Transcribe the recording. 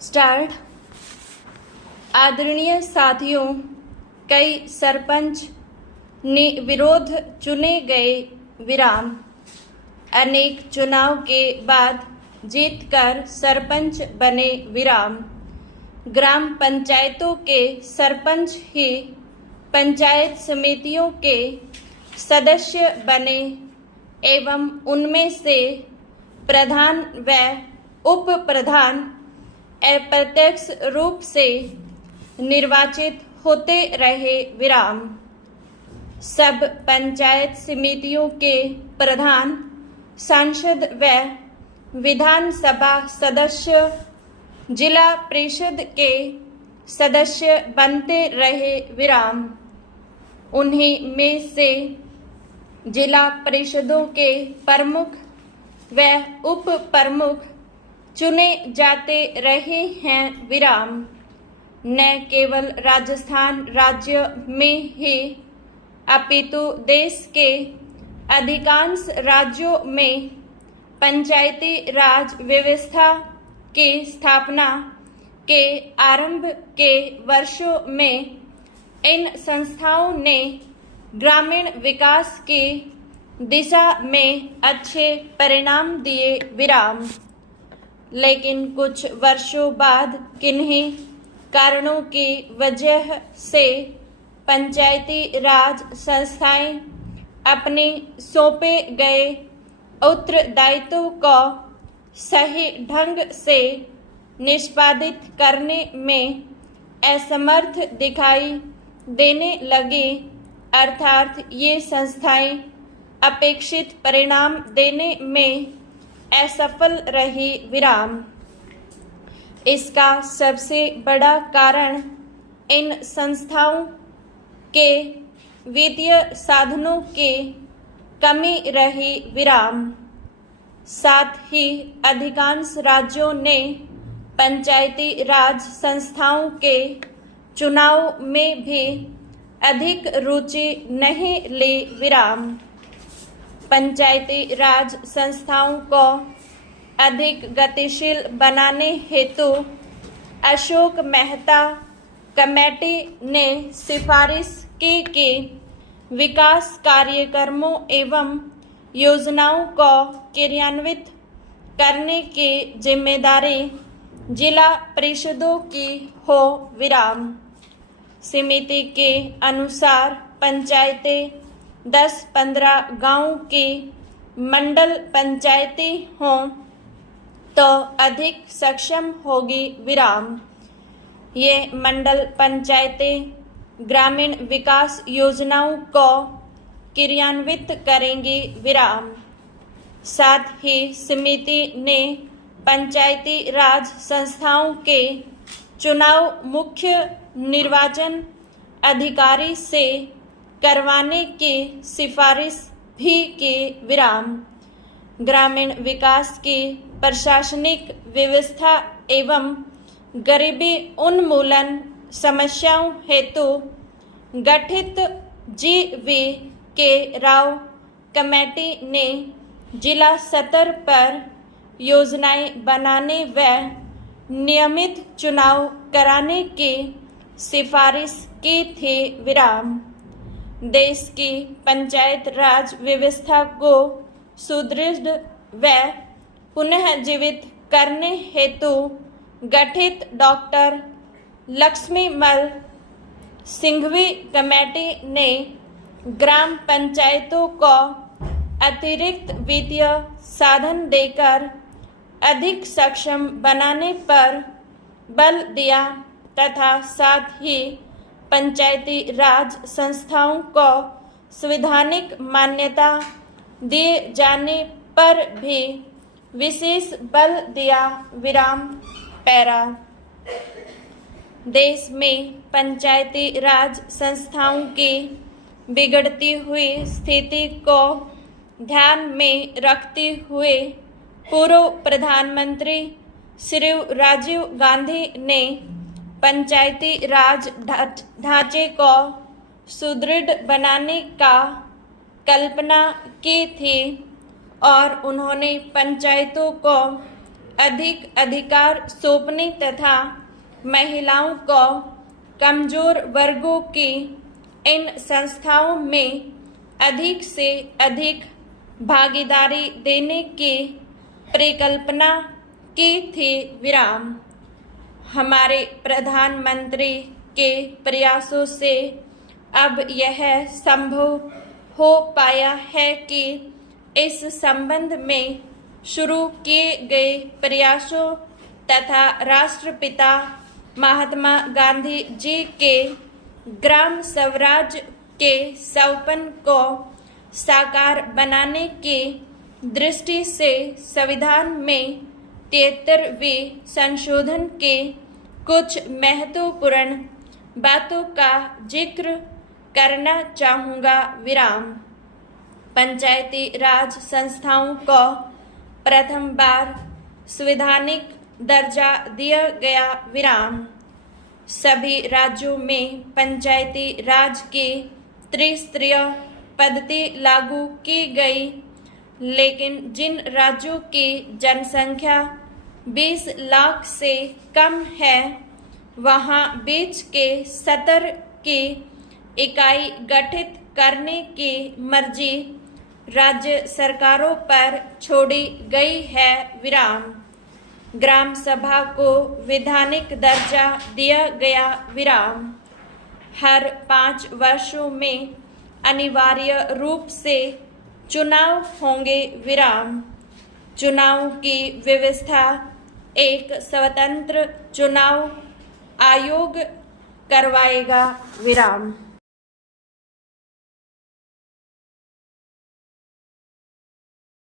Start. आदरणीय साथियों, कई सरपंच विरोध चुने गए विराम। अनेक चुनाव के बाद जीतकर सरपंच बने विराम। ग्राम पंचायतों के सरपंच ही पंचायत समितियों के सदस्य बने एवं उनमें से प्रधान व उप प्रधान अप्रत्यक्ष रूप से निर्वाचित होते रहे विराम। सब पंचायत समितियों के प्रधान, सांसद व विधानसभा सदस्य जिला परिषद के सदस्य बनते रहे विराम। उन्हीं में से जिला परिषदों के प्रमुख व उप प्रमुख चुने जाते रहे हैं विराम। न केवल राजस्थान राज्य में ही अपितु देश के अधिकांश राज्यों में पंचायती राज व्यवस्था की स्थापना के आरंभ के वर्षों में इन संस्थाओं ने ग्रामीण विकास की दिशा में अच्छे परिणाम दिए विराम। लेकिन कुछ वर्षों बाद किन्हीं कारणों की वजह से पंचायती राज संस्थाएं अपने सौंपे गए उत्तरदायित्व को सही ढंग से निष्पादित करने में असमर्थ दिखाई देने लगी, अर्थात ये संस्थाएं अपेक्षित परिणाम देने में असफल रही विराम। इसका सबसे बड़ा कारण इन संस्थाओं के वित्तीय साधनों की कमी रही विराम। साथ ही अधिकांश राज्यों ने पंचायती राज संस्थाओं के चुनाव में भी अधिक रुचि नहीं ली विराम। पंचायती राज संस्थाओं को अधिक गतिशील बनाने हेतु अशोक मेहता कमेटी ने सिफारिश की कि विकास कार्यक्रमों एवं योजनाओं को क्रियान्वित करने की जिम्मेदारी जिला परिषदों की हो विराम। समिति के अनुसार पंचायतें 10-15 गांव की मंडल पंचायतें हों तो अधिक सक्षम होगी विराम। ये मंडल पंचायतें ग्रामीण विकास योजनाओं को क्रियान्वित करेंगी विराम। साथ ही समिति ने पंचायती राज संस्थाओं के चुनाव मुख्य निर्वाचन अधिकारी से करवाने की सिफारिश भी की विराम। ग्रामीण विकास की प्रशासनिक व्यवस्था एवं गरीबी उन्मूलन समस्याओं हेतु गठित जी.वी.के. राव कमेटी ने जिला स्तर पर योजनाएं बनाने व नियमित चुनाव कराने की सिफारिश की थी विराम। देश की पंचायत राज व्यवस्था को सुदृढ़ व पुनः जीवित करने हेतु गठित डॉक्टर लक्ष्मीमल सिंघवी कमेटी ने ग्राम पंचायतों को अतिरिक्त वित्तीय साधन देकर अधिक सक्षम बनाने पर बल दिया तथा साथ ही पंचायती राज संस्थाओं को संवैधानिक मान्यता दिए जाने पर भी विशेष बल दिया विराम। पैरा। देश में पंचायती राज संस्थाओं की बिगड़ती हुई स्थिति को ध्यान में रखते हुए पूर्व प्रधानमंत्री श्री राजीव गांधी ने पंचायती राज ढांचे को सुदृढ़ बनाने का कल्पना की थी और उन्होंने पंचायतों को अधिक अधिकार सौंपने तथा महिलाओं को कमजोर वर्गों की इन संस्थाओं में अधिक से अधिक भागीदारी देने की परिकल्पना की थी। विराम। हमारे प्रधानमंत्री के प्रयासों से अब यह संभव हो पाया है कि इस संबंध में शुरू किए गए प्रयासों तथा राष्ट्रपिता महात्मा गांधी जी के ग्राम स्वराज के सपन को साकार बनाने की दृष्टि से संविधान में 73वें संशोधन के कुछ महत्वपूर्ण बातों का जिक्र करना चाहूँगा। विराम। पंचायती राज संस्थाओं को प्रथम बार संवैधानिक दर्जा दिया गया। विराम। सभी राज्यों में पंचायती राज की त्रिस्तरीय पद्धति लागू की गई, लेकिन जिन राज्यों की जनसंख्या 20 लाख से कम है वहां बीच के सतर की इकाई गठित करने की मर्जी राज्य सरकारों पर छोड़ी गई है। विराम। ग्राम सभा को वैधानिक दर्जा दिया गया। विराम। हर 5 वर्षों में अनिवार्य रूप से चुनाव होंगे। विराम। चुनाव की व्यवस्था एक स्वतंत्र चुनाव आयोग करवाएगा। विराम।